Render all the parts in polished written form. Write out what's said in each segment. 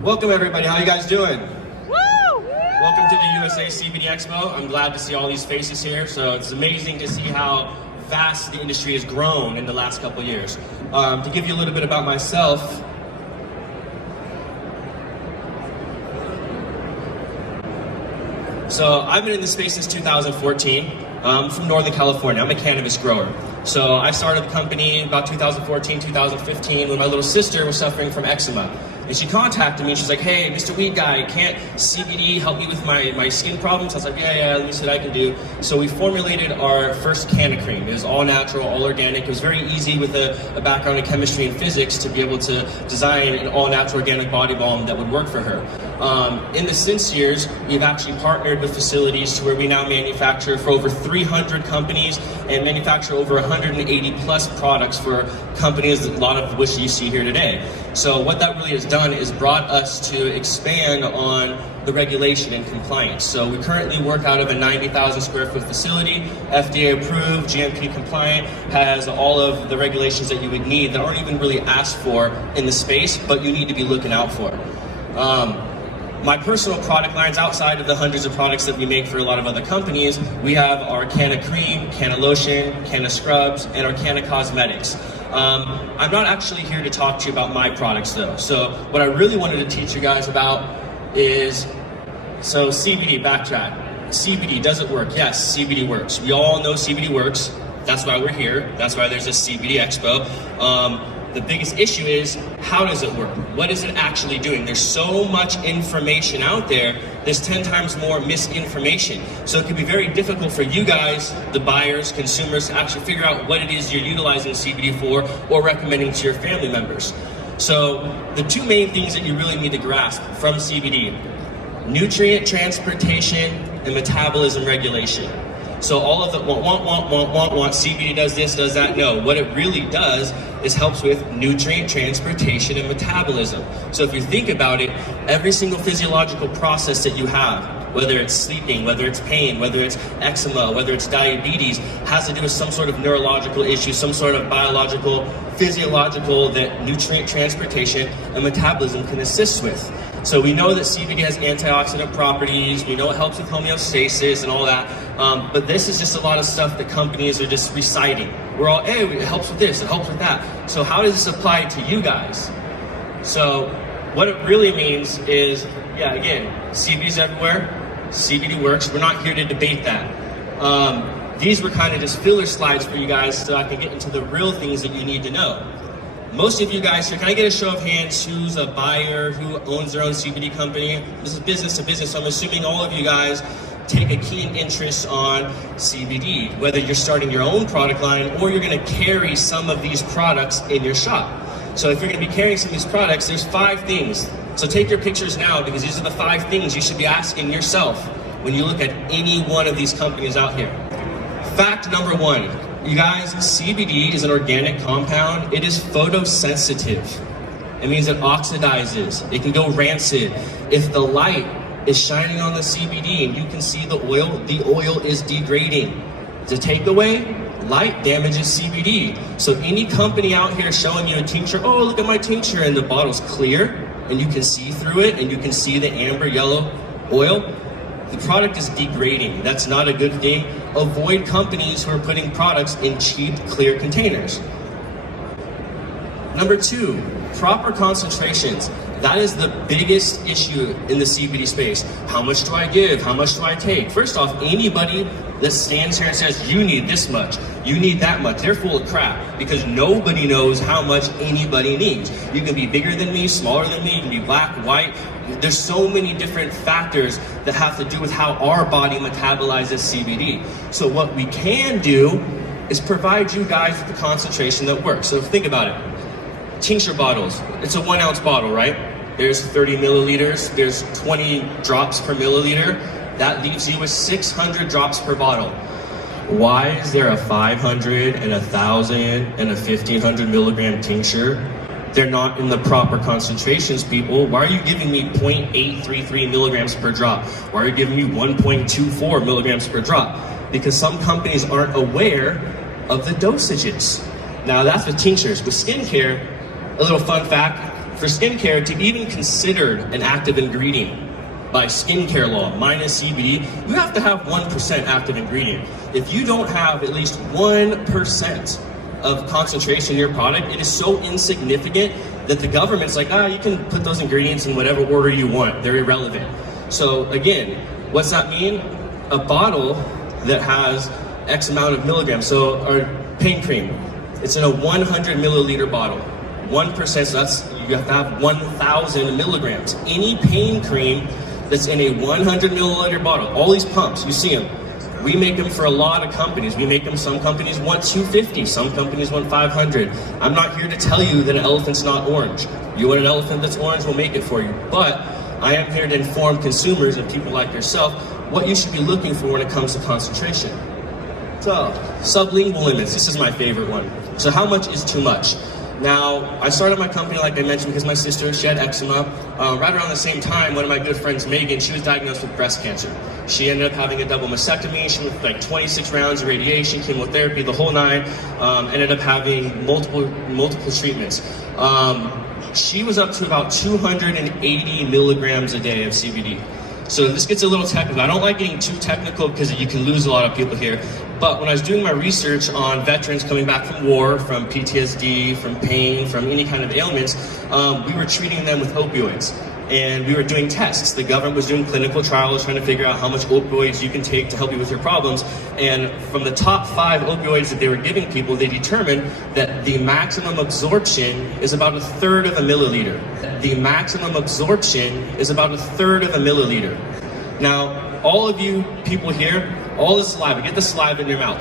Welcome everybody, how you guys doing? Woo! Welcome to the USA CBD Expo. I'm glad to see all these faces here. So it's amazing to see how fast the industry has grown in the last couple of years. To give you a little bit about myself, so I've been in this space since 2014. I'm from Northern California. I'm a cannabis grower. So I started the company about 2014, 2015 when my little sister was suffering from eczema. And she contacted me and she's like, hey, Mr. Weed Guy, can't CBD help me with my skin problems? I was like, yeah, let me see what I can do. So we formulated our first can of cream. It was all natural, all organic. It was very easy with a background in chemistry and physics to be able to design an all natural organic body balm that would work for her. In the since years, we've actually partnered with facilities to where we now manufacture for over 300 companies and manufacture over 180 plus products for companies, a lot of which you see here today. So what that really has done is brought us to expand on the regulation and compliance. So we currently work out of a 90,000 square foot facility, FDA approved, GMP compliant, has all of the regulations that you would need that aren't even really asked for in the space, but you need to be looking out for. My personal product lines, outside of the hundreds of products that we make for a lot of other companies, we have our can of cream, can of lotion, can of scrubs, and our can of cosmetics. I'm not actually here to talk to you about my products though. So what I really wanted to teach you guys about is, so CBD, backtrack. CBD, does it work? Yes, CBD works. We all know CBD works. That's why we're here. That's why there's this CBD Expo. The biggest issue is, how does it work? What is it actually doing? There's so much information out there. There's 10 times more misinformation. So it can be very difficult for you guys, the buyers, consumers, to actually figure out what it is you're utilizing CBD for or recommending to your family members. So the two main things that you really need to grasp from CBD: nutrient transportation and metabolism regulation. So all of the want, CBD does this, does that. No, what it really does is helps with nutrient transportation and metabolism. So if you think about it, every single physiological process that you have, whether it's sleeping, whether it's pain, whether it's eczema, whether it's diabetes, has to do with some sort of neurological issue, some sort of biological, physiological that nutrient transportation and metabolism can assist with. So we know that CBD has antioxidant properties, we know it helps with homeostasis and all that, but this is just a lot of stuff that companies are just reciting. We're all, hey, it helps with this, it helps with that. So how does this apply to you guys? So what it really means is, yeah, again, CBD's everywhere, CBD works. We're not here to debate that. These were kind of just filler slides for you guys so I can get into the real things that you need to know. Most of you guys here, can I get a show of hands who's a buyer, who owns their own CBD company? This is business to business, so I'm assuming all of you guys take a keen interest on CBD, whether you're starting your own product line or you're gonna carry some of these products in your shop. So if you're gonna be carrying some of these products, there's 5 things. So take your pictures now, because these are the 5 things you should be asking yourself when you look at any one of these companies out here. Fact number 1. You guys, CBD is an organic compound. It is photosensitive. It means it oxidizes. It can go rancid. If the light is shining on the CBD and you can see the oil is degrading. The takeaway, light damages CBD. So any company out here showing you a tincture, oh, look at my tincture, and the bottle's clear and you can see through it and you can see the amber yellow oil, the product is degrading. That's not a good thing. Avoid companies who are putting products in cheap, clear containers. Number 2, proper concentrations. That is the biggest issue in the CBD space. How much do I give? How much do I take? First off, anybody that stands here and says, you need this much, you need that much, they're full of crap, because nobody knows how much anybody needs. You can be bigger than me, smaller than me, you can be black, white. There's so many different factors that have to do with how our body metabolizes CBD. So what we can do is provide you guys with the concentration that works. So think about it. Tincture bottles, it's a 1 ounce bottle, right? There's 30 milliliters, there's 20 drops per milliliter. That leaves you with 600 drops per bottle. Why is there a 500 and 1,000 and a 1,500 milligram tincture? They're not in the proper concentrations, people. Why are you giving me 0.833 milligrams per drop? Why are you giving me 1.24 milligrams per drop? Because some companies aren't aware of the dosages. Now that's with tinctures. With skincare, a little fun fact, for skincare to even consider an active ingredient by skincare law, minus CBD, you have to have 1% active ingredient. If you don't have at least 1% of concentration in your product, it is so insignificant that the government's like, you can put those ingredients in whatever order you want. They're irrelevant. So again, what's that mean? A bottle that has X amount of milligrams, so our pain cream, it's in a 100 milliliter bottle. 1%, so that's, you have to have 1,000 milligrams. Any pain cream that's in a 100 milliliter bottle, all these pumps, you see them. We make them for a lot of companies. We make them, some companies want 250, some companies want 500. I'm not here to tell you that an elephant's not orange. You want an elephant that's orange, we'll make it for you. But I am here to inform consumers and people like yourself what you should be looking for when it comes to concentration. So, sublingual limits, this is my favorite one. So how much is too much? Now, I started my company, like I mentioned, because my sister, she had eczema. Right around the same time, one of my good friends, Megan, she was diagnosed with breast cancer. She ended up having a double mastectomy. She went like 26 rounds of radiation, chemotherapy, the whole nine. Ended up having multiple treatments. She was up to about 280 milligrams a day of CBD. So this gets a little technical. I don't like getting too technical because you can lose a lot of people here. But when I was doing my research on veterans coming back from war, from PTSD, from pain, from any kind of ailments, we were treating them with opioids. And we were doing tests. The government was doing clinical trials trying to figure out how much opioids you can take to help you with your problems. And from the top 5 opioids that they were giving people, they determined that the maximum absorption is about 1/3 of a milliliter. The maximum absorption is about 1/3 of a milliliter. Now, all of you people here, all the saliva, get the saliva in your mouth.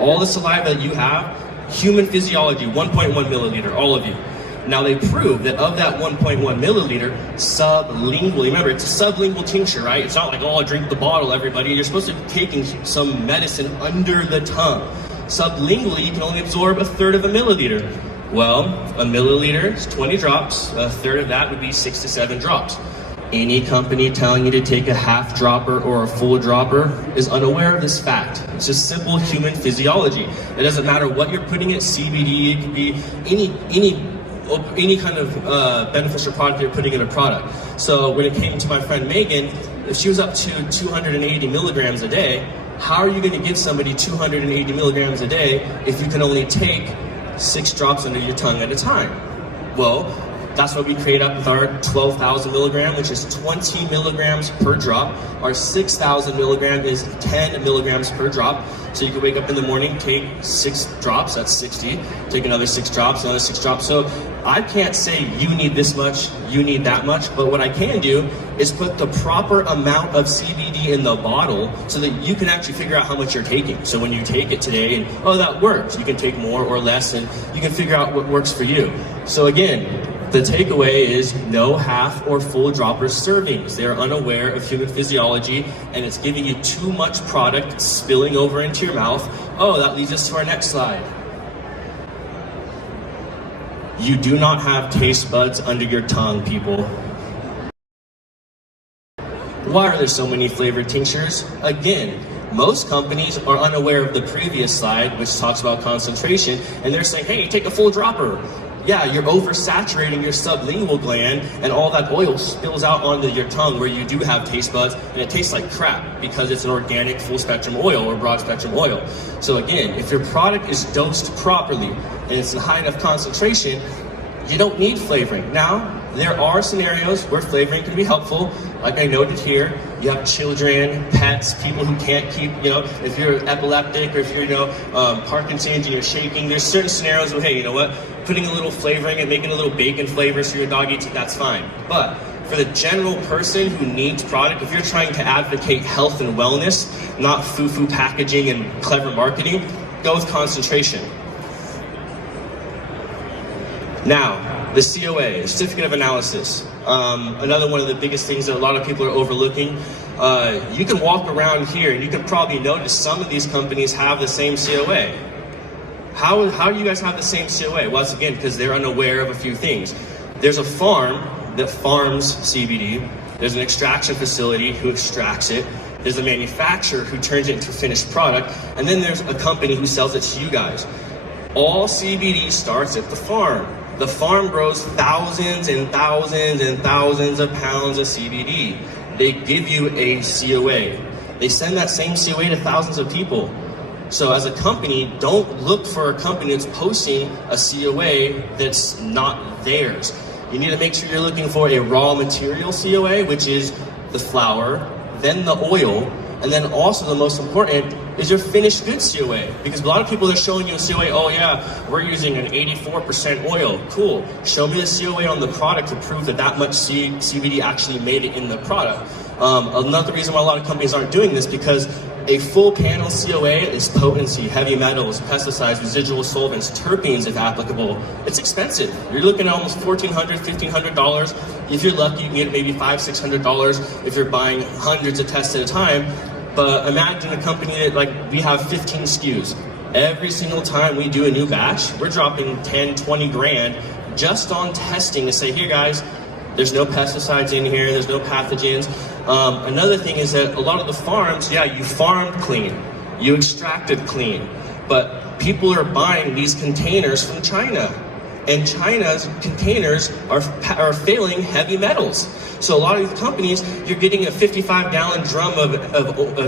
All the saliva that you have, human physiology, 1.1 milliliter, all of you. Now they proved that of that 1.1 milliliter, sublingually, remember it's a sublingual tincture, right? It's not like, oh, drink the bottle, everybody. You're supposed to be taking some medicine under the tongue. Sublingually, you can only absorb 1/3 of a milliliter. Well, a milliliter is 20 drops. 1/3 of that would be 6 to 7 drops. Any company telling you to take a half dropper or a full dropper is unaware of this fact. It's just simple human physiology. It doesn't matter what you're putting in, CBD, it could be any kind of beneficial product you're putting in a product. So when it came to my friend Megan, if she was up to 280 milligrams a day, how are you going to give somebody 280 milligrams a day if you can only take 6 drops under your tongue at a time? Well, that's what we create up with our 12,000 milligram, which is 20 milligrams per drop. Our 6,000 milligram is 10 milligrams per drop. So you can wake up in the morning, take 6 drops, that's 60. Take another 6 drops, another 6 drops. So I can't say you need this much, you need that much, but what I can do is put the proper amount of CBD in the bottle so that you can actually figure out how much you're taking. So when you take it today and, oh, that works, you can take more or less and you can figure out what works for you. So again, the takeaway is no half or full dropper servings. They are unaware of human physiology and it's giving you too much product spilling over into your mouth. Oh, that leads us to our next slide. You do not have taste buds under your tongue, people. Why are there so many flavored tinctures? Again, most companies are unaware of the previous slide, which talks about concentration, and they're saying, hey, take a full dropper. Yeah, you're oversaturating your sublingual gland and all that oil spills out onto your tongue where you do have taste buds and it tastes like crap because it's an organic full spectrum oil or broad spectrum oil. So again, if your product is dosed properly and it's a high enough concentration, you don't need flavoring. Now, there are scenarios where flavoring can be helpful. Like I noted here, you have children, pets, people who can't keep, if you're epileptic or if you're, Parkinson's and you're shaking, there's certain scenarios where, hey, you know what? Putting a little flavoring and making a little bacon flavor so your dog eats it, that's fine. But for the general person who needs product, if you're trying to advocate health and wellness, not foo-foo packaging and clever marketing, go with concentration. Now, the COA, the Certificate of Analysis. Another one of the biggest things that a lot of people are overlooking. You can walk around here and you can probably notice some of these companies have the same COA. How do you guys have the same COA? Well, it's again, because they're unaware of a few things. There's a farm that farms CBD. There's an extraction facility who extracts it. There's a manufacturer who turns it into a finished product. And then there's a company who sells it to you guys. All CBD starts at the farm. The farm grows thousands and thousands and thousands of pounds of CBD. They give you a COA. They send that same COA to thousands of people. So as a company, don't look for a company that's posting a COA that's not theirs. You need to make sure you're looking for a raw material COA, which is the flower, then the oil, and then also the most important is your finished goods COA. Because a lot of people are showing you a COA, oh yeah, we're using an 84% oil. Cool. Show me the COA on the product to prove that much CBD actually made it in the product. Another reason why a lot of companies aren't doing this, because a full panel COA is potency, heavy metals, pesticides, residual solvents, terpenes if applicable. It's expensive. You're looking at almost $1,400, $1,500. If you're lucky, you can get maybe $500, $600 if you're buying hundreds of tests at a time. But imagine a company that, like, we have 15 SKUs. Every single time we do a new batch, we're dropping 10, 20 grand just on testing to say, here guys, there's no pesticides in here, there's no pathogens. Another thing is that a lot of the farms, yeah, you farmed clean, you extracted clean, but people are buying these containers from China, and China's containers are failing heavy metals. So a lot of these companies, you're getting a 55-gallon drum of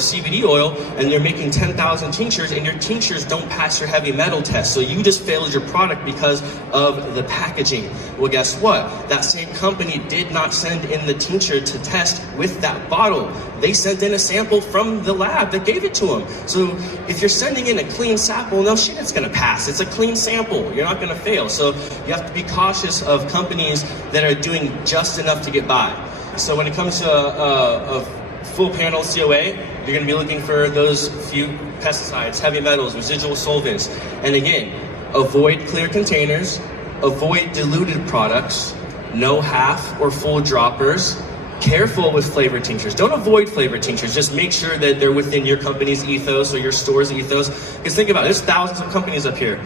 CBD oil, and you're making 10,000 tinctures, and your tinctures don't pass your heavy metal test. So you just failed your product because of the packaging. Well, guess what? That same company did not send in the tincture to test with that bottle. They sent in a sample from the lab that gave it to them. So if you're sending in a clean sample, no shit, it's gonna pass. It's a clean sample. You're not gonna fail. So you have to be cautious of companies that are doing just enough to get by. So when it comes to a full panel COA, you're going to be looking for those few pesticides, heavy metals, residual solvents. And again, avoid clear containers, avoid diluted products, no half or full droppers. Careful with flavored tinctures. Don't avoid flavored tinctures. Just make sure that they're within your company's ethos or your store's ethos. Because think about it, there's thousands of companies up here.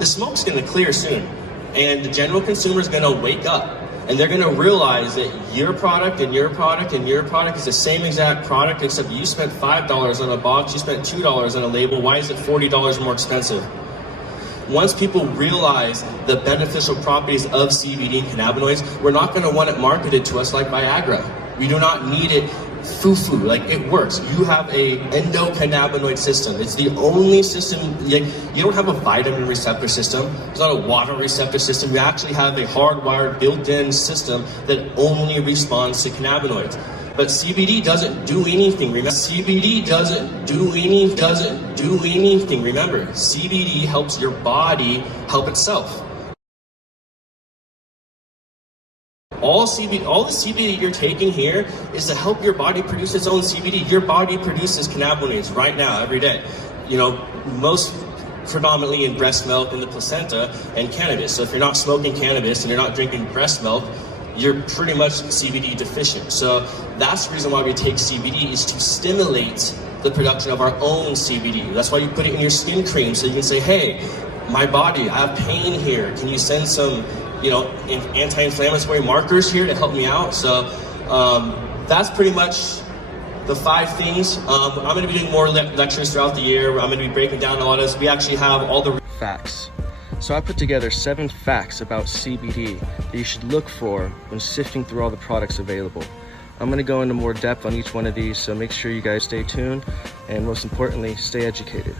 The smoke's going to clear soon. And the general consumer is going to wake up. And they're going to realize that your product and your product and your product is the same exact product, except you spent $5 on a box, you spent $2 on a label. Why is it $40 more expensive? Once people realize the beneficial properties of CBD cannabinoids, we're not going to want it marketed to us like Viagra. We do not need it foo-foo, like it works. You have a endocannabinoid system. It's the only system, like, you don't have a vitamin receptor system. It's not a water receptor system. You actually have a hardwired built-in system that only responds to cannabinoids. But CBD doesn't do anything. Remember, CBD doesn't do anything. Remember, CBD helps your body help itself. All the CBD you're taking here is to help your body produce its own CBD. Your body produces cannabinoids right now, every day. You know, most predominantly in breast milk and the placenta and cannabis. So if you're not smoking cannabis and you're not drinking breast milk, you're pretty much CBD deficient. So that's the reason why we take CBD, is to stimulate the production of our own CBD. That's why you put it in your skin cream, so you can say, hey, my body, I have pain here. Can you send some, you know, anti-inflammatory markers here to help me out? So that's pretty much the 5 things. I'm going to be doing more lectures throughout the year. I'm going to be breaking down a lot of this. We actually have all the facts. So I put together 7 facts about CBD that you should look for when sifting through all the products available. I'm going to go into more depth on each one of these, so make sure you guys stay tuned, and most importantly, stay educated.